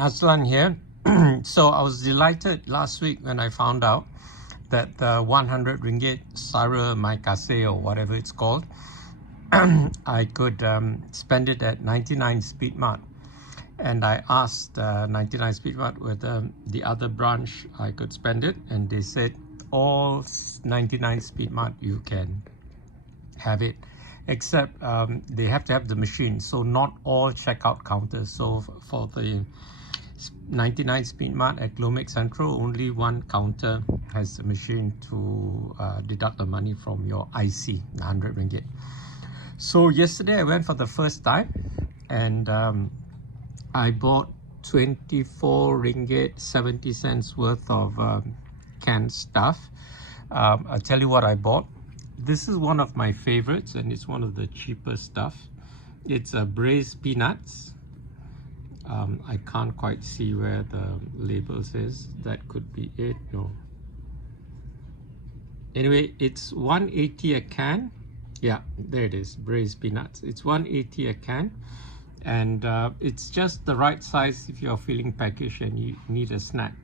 Aslan here. So I was delighted last week when I found out that the 100 ringgit RM100 MYKASIH or whatever it's called, I could spend it at 99 Speed Mart. And I asked 99 Speed Mart whether the other branch I could spend it, and they said all 99 Speed Mart you can have it, except they have to have the machine, so not all checkout counters. So for the 99 Speed Mart at Glomex Central, only one counter has the machine to deduct the money from your IC, 100 ringgit. So yesterday I went for the first time, and I bought 24 ringgit 70 cents worth of canned stuff. I'll tell you what I bought. This is one of my favorites, and it's one of the cheapest stuff. It's braised peanuts. I can't quite see where the label says. That could be it. No. Anyway, it's 180 a can. Yeah, there it is, braised peanuts. It's 180 a can, and it's just the right size if you're feeling peckish and you need a snack.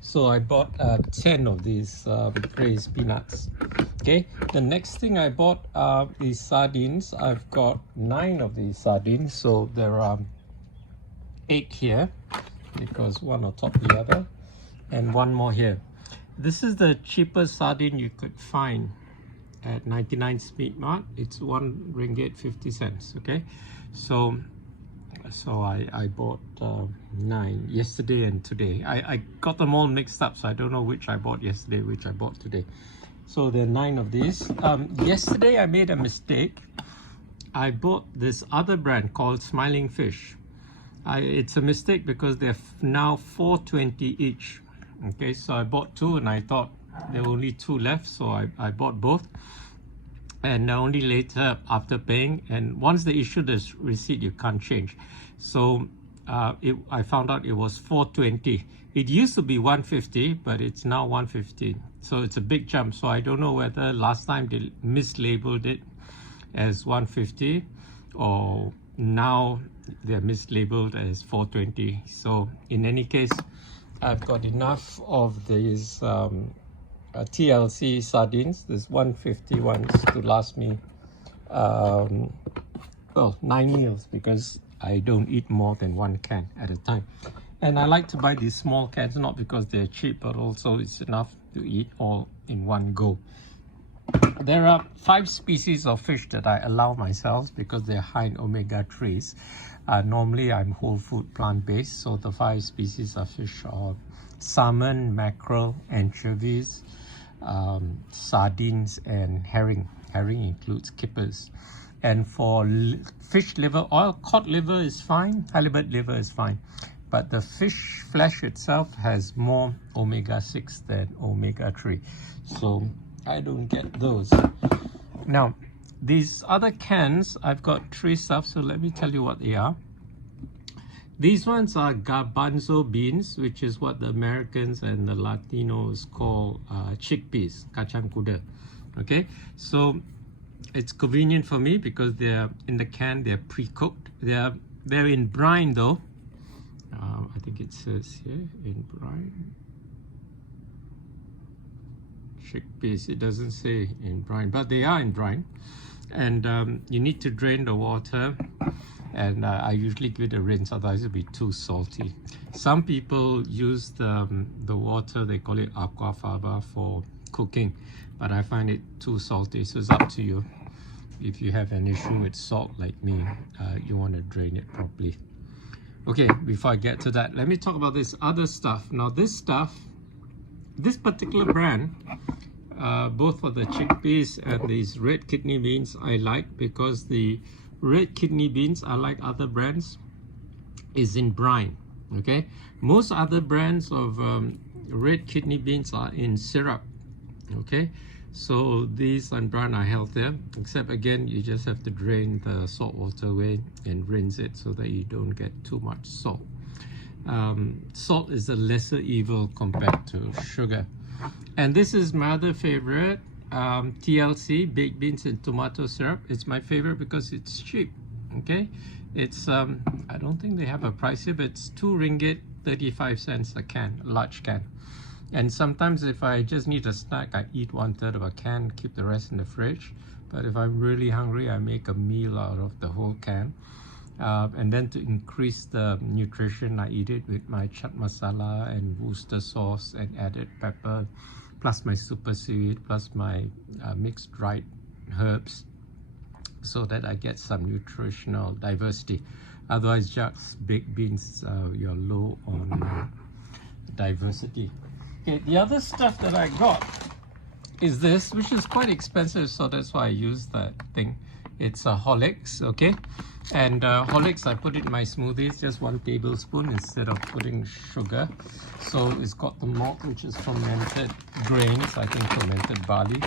So I bought 10 of these braised peanuts. Okay, the next thing I bought is sardines. I've got 9 of these sardines, so there are 8 here because one on top of the other, and one more here. This is the cheapest sardine you could find at 99 Speed Mart. It's 1 ringgit 50 cents. Okay, so I bought 9 yesterday and today. I got them all mixed up, so I don't know which I bought yesterday, which I bought today. So there are 9 of these. Yesterday I made a mistake. I bought this other brand called Smiling Fish. It's a mistake because they're now 4.20 each. Okay, so I bought 2 and I thought there were only 2 left, so I bought both. And only later after paying, and once they issue this receipt, you can't change. So I found out it was 4.20. It used to be 150, but it's now 150. So it's a big jump. So I don't know whether last time they mislabeled it as 150 or now they're mislabeled as 4.20. So in any case, I've got enough of these TLC sardines. There's 150 ones to last me well, 9 meals, because I don't eat more than 1 can at a time. And I like to buy these small cans, not because they're cheap, but also it's enough to eat all in one go. There are 5 species of fish that I allow myself because they're high in omega-3s. Normally I'm whole food plant-based, so the 5 species of fish are salmon, mackerel, anchovies, sardines, and herring. Herring includes kippers. And for fish liver oil, cod liver is fine, halibut liver is fine, but the fish flesh itself has more omega-6 than omega-3, so I don't get those. Now these other cans, I've got 3 stuff, so let me tell you what they are. These ones are garbanzo beans, which is what the Americans and the Latinos call chickpeas, kacang kuda. Okay, so it's convenient for me because they're in the can, they're pre-cooked. They're in brine though. I think it says here in brine. Chickpeas, it doesn't say in brine, but they are in brine. And you need to drain the water, and I usually give it a rinse, otherwise it'll be too salty. Some people use the water, they call it aquafaba, for cooking, but I find it too salty, so it's up to you. If you have an issue with salt like me, you want to drain it properly. Okay, before I get to that, let me talk about this other stuff. Now this stuff, this particular brand, both for the chickpeas and these red kidney beans, I like, because the red kidney beans, unlike other brands, is in brine. Okay, most other brands of red kidney beans are in syrup. Okay, so these in brine are healthier, except again you just have to drain the salt water away and rinse it so that you don't get too much salt. Salt is a lesser evil compared to sugar. And this is my other favorite, TLC, baked beans and tomato syrup. It's my favorite because it's cheap. Okay, it's I don't think they have a price here, but it's 2 ringgit 35 cents a can, a large can. And sometimes if I just need a snack, I eat 1/3 of a can, keep the rest in the fridge. But if I'm really hungry, I make a meal out of the whole can. And then to increase the nutrition, I eat it with my chaat masala and Worcester sauce and added pepper, plus my super seaweed, plus my mixed dried herbs, so that I get some nutritional diversity. Otherwise, just baked beans, you're low on diversity. Okay, the other stuff that I got is this, which is quite expensive, so that's why I use that thing. It's a Horlicks, okay? And Horlicks, I put it in my smoothies, just 1 tablespoon instead of putting sugar. So it's got the malt, which is fermented grains, I think fermented barley.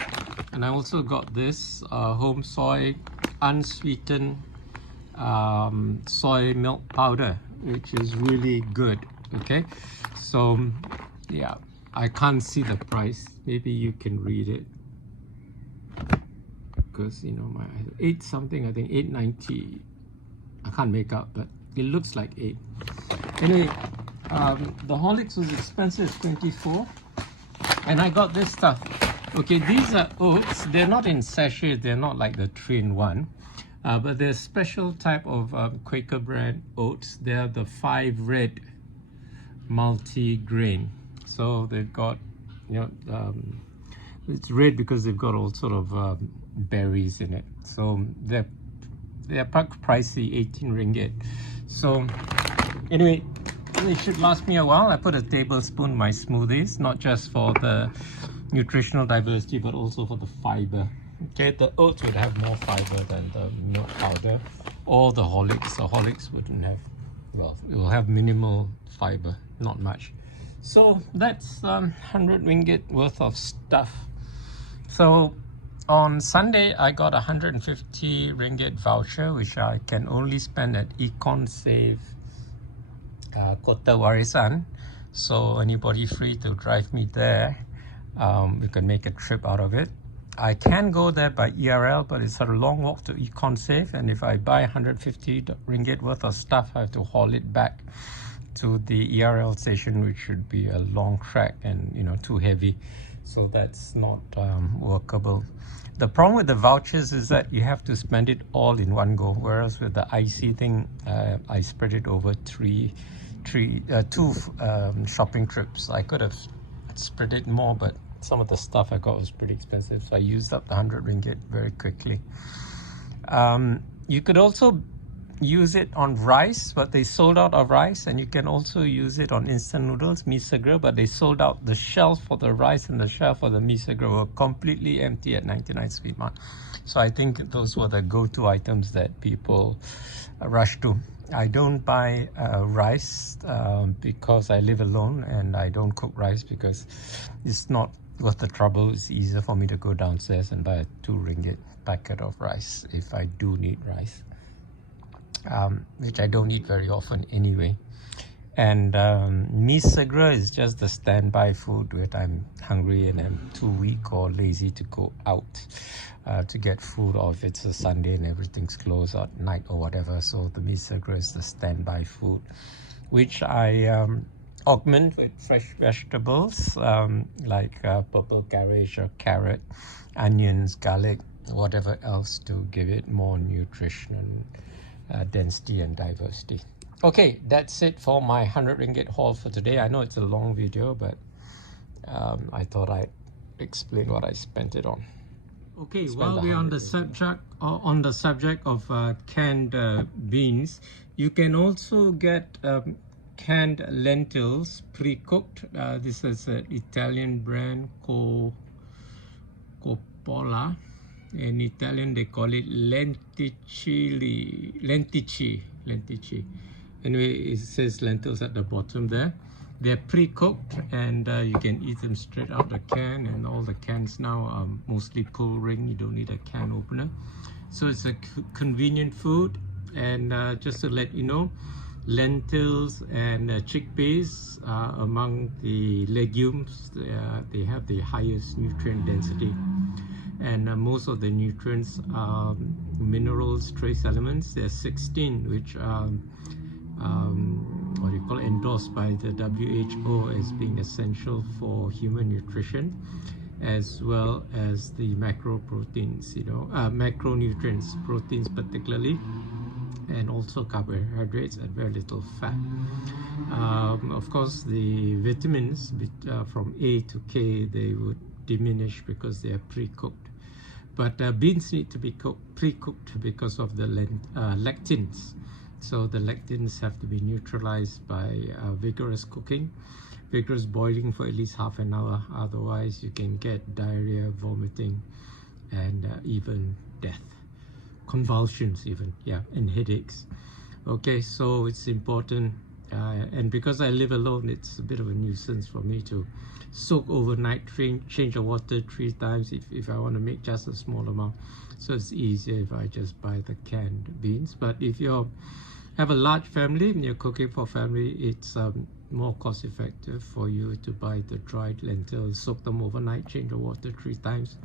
And I also got this home soy unsweetened soy milk powder, which is really good, okay? So yeah, I can't see the price. Maybe you can read it, because you know my 8 something, I think 8.90. I can't make out, but it looks like 8. Anyway, the Horlicks was expensive, 24, and I got this stuff. Okay, these are oats. They're not in sachets. They're not like the 3-in-1, but they're special type of Quaker brand oats. They're the 5 red multi-grain. So they've got, you know, it's red because they've got all sort of berries in it. So they're pricey, 18 ringgit. So anyway, it should last me a while. I put a tablespoon in my smoothies, not just for the nutritional diversity, but also for the fiber. Okay, the oats would have more fiber than the milk powder or the Horlicks. The Horlicks wouldn't have, well, it will have minimal fiber, not much. So that's 100 ringgit worth of stuff. So on Sunday, I got 150 ringgit voucher, which I can only spend at Econ Save Kota Warisan. So anybody free to drive me there, we can make a trip out of it. I can go there by ERL, but it's a long walk to Econ Save, and if I buy 150 ringgit worth of stuff, I have to haul it back to the ERL station, which should be a long trek and, you know, too heavy. So that's not workable. The problem with the vouchers is that you have to spend it all in one go, whereas with the IC thing, I spread it over two shopping trips. I could have spread it more, but some of the stuff I got was pretty expensive, so I used up the 100 ringgit very quickly. You could also use it on rice, but they sold out of rice, and you can also use it on instant noodles, mee seger, but they sold out. The shelf for the rice and the shelf for the mee seger were completely empty at 99 Sweet Mart. So I think those were the go-to items that people rush to. I don't buy rice because I live alone, and I don't cook rice because it's not worth the trouble. It's easier for me to go downstairs and buy a 2 ringgit packet of rice if I do need rice. Which I don't eat very often anyway. And mee seger is just the standby food when I'm hungry and I'm too weak or lazy to go out to get food, or if it's a Sunday and everything's closed at night or whatever. So the mee seger is the standby food, which I augment with fresh vegetables like purple cabbage or carrot, onions, garlic, whatever else to give it more nutrition, density and diversity. Okay, that's it for my 100 ringgit haul for today. I know it's a long video, but I thought I'd explain what I spent it on. Okay, while we're on the subject of canned beans, you can also get canned lentils pre-cooked. This is an Italian brand called Coppola. In Italian, they call it lentici. Anyway, it says lentils at the bottom there. They're pre-cooked, and you can eat them straight out the can, and all the cans now are mostly pull ring. You don't need a can opener. So it's a convenient food. And just to let you know, lentils and chickpeas are among the legumes. They have the highest nutrient density. And most of the nutrients are minerals, trace elements. There are 16 which are what you call endorsed by the WHO as being essential for human nutrition, as well as the macroproteins, macronutrients, proteins particularly, and also carbohydrates and very little fat. Of course, the vitamins from A to K, they would diminish because they are pre-cooked. But beans need to be pre-cooked because of the lectins. So the lectins have to be neutralized by vigorous cooking, vigorous boiling for at least half an hour. Otherwise, you can get diarrhea, vomiting, and even death. Convulsions even, yeah, and headaches. Okay, so it's important, and because I live alone, it's a bit of a nuisance for me to soak overnight, change the water 3 times if I want to make just a small amount. So it's easier if I just buy the canned beans. But if you have a large family and you're cooking for family, it's more cost effective for you to buy the dried lentils, soak them overnight, change the water 3 times,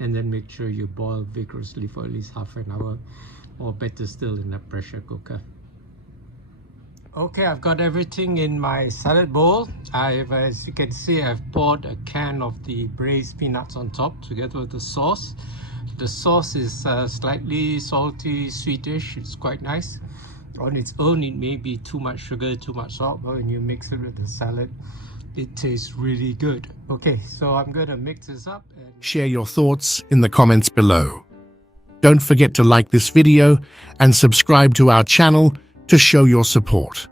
and then make sure you boil vigorously for at least half an hour, or better still in a pressure cooker. Okay, I've got everything in my salad bowl. As you can see, I've poured a can of the braised peanuts on top together with the sauce. The sauce is slightly salty, sweetish. It's quite nice. On its own, it may be too much sugar, too much salt, but when you mix it with the salad, it tastes really good. Okay, so I'm going to mix this up. Share your thoughts in the comments below. Don't forget to like this video and subscribe to our channel to show your support.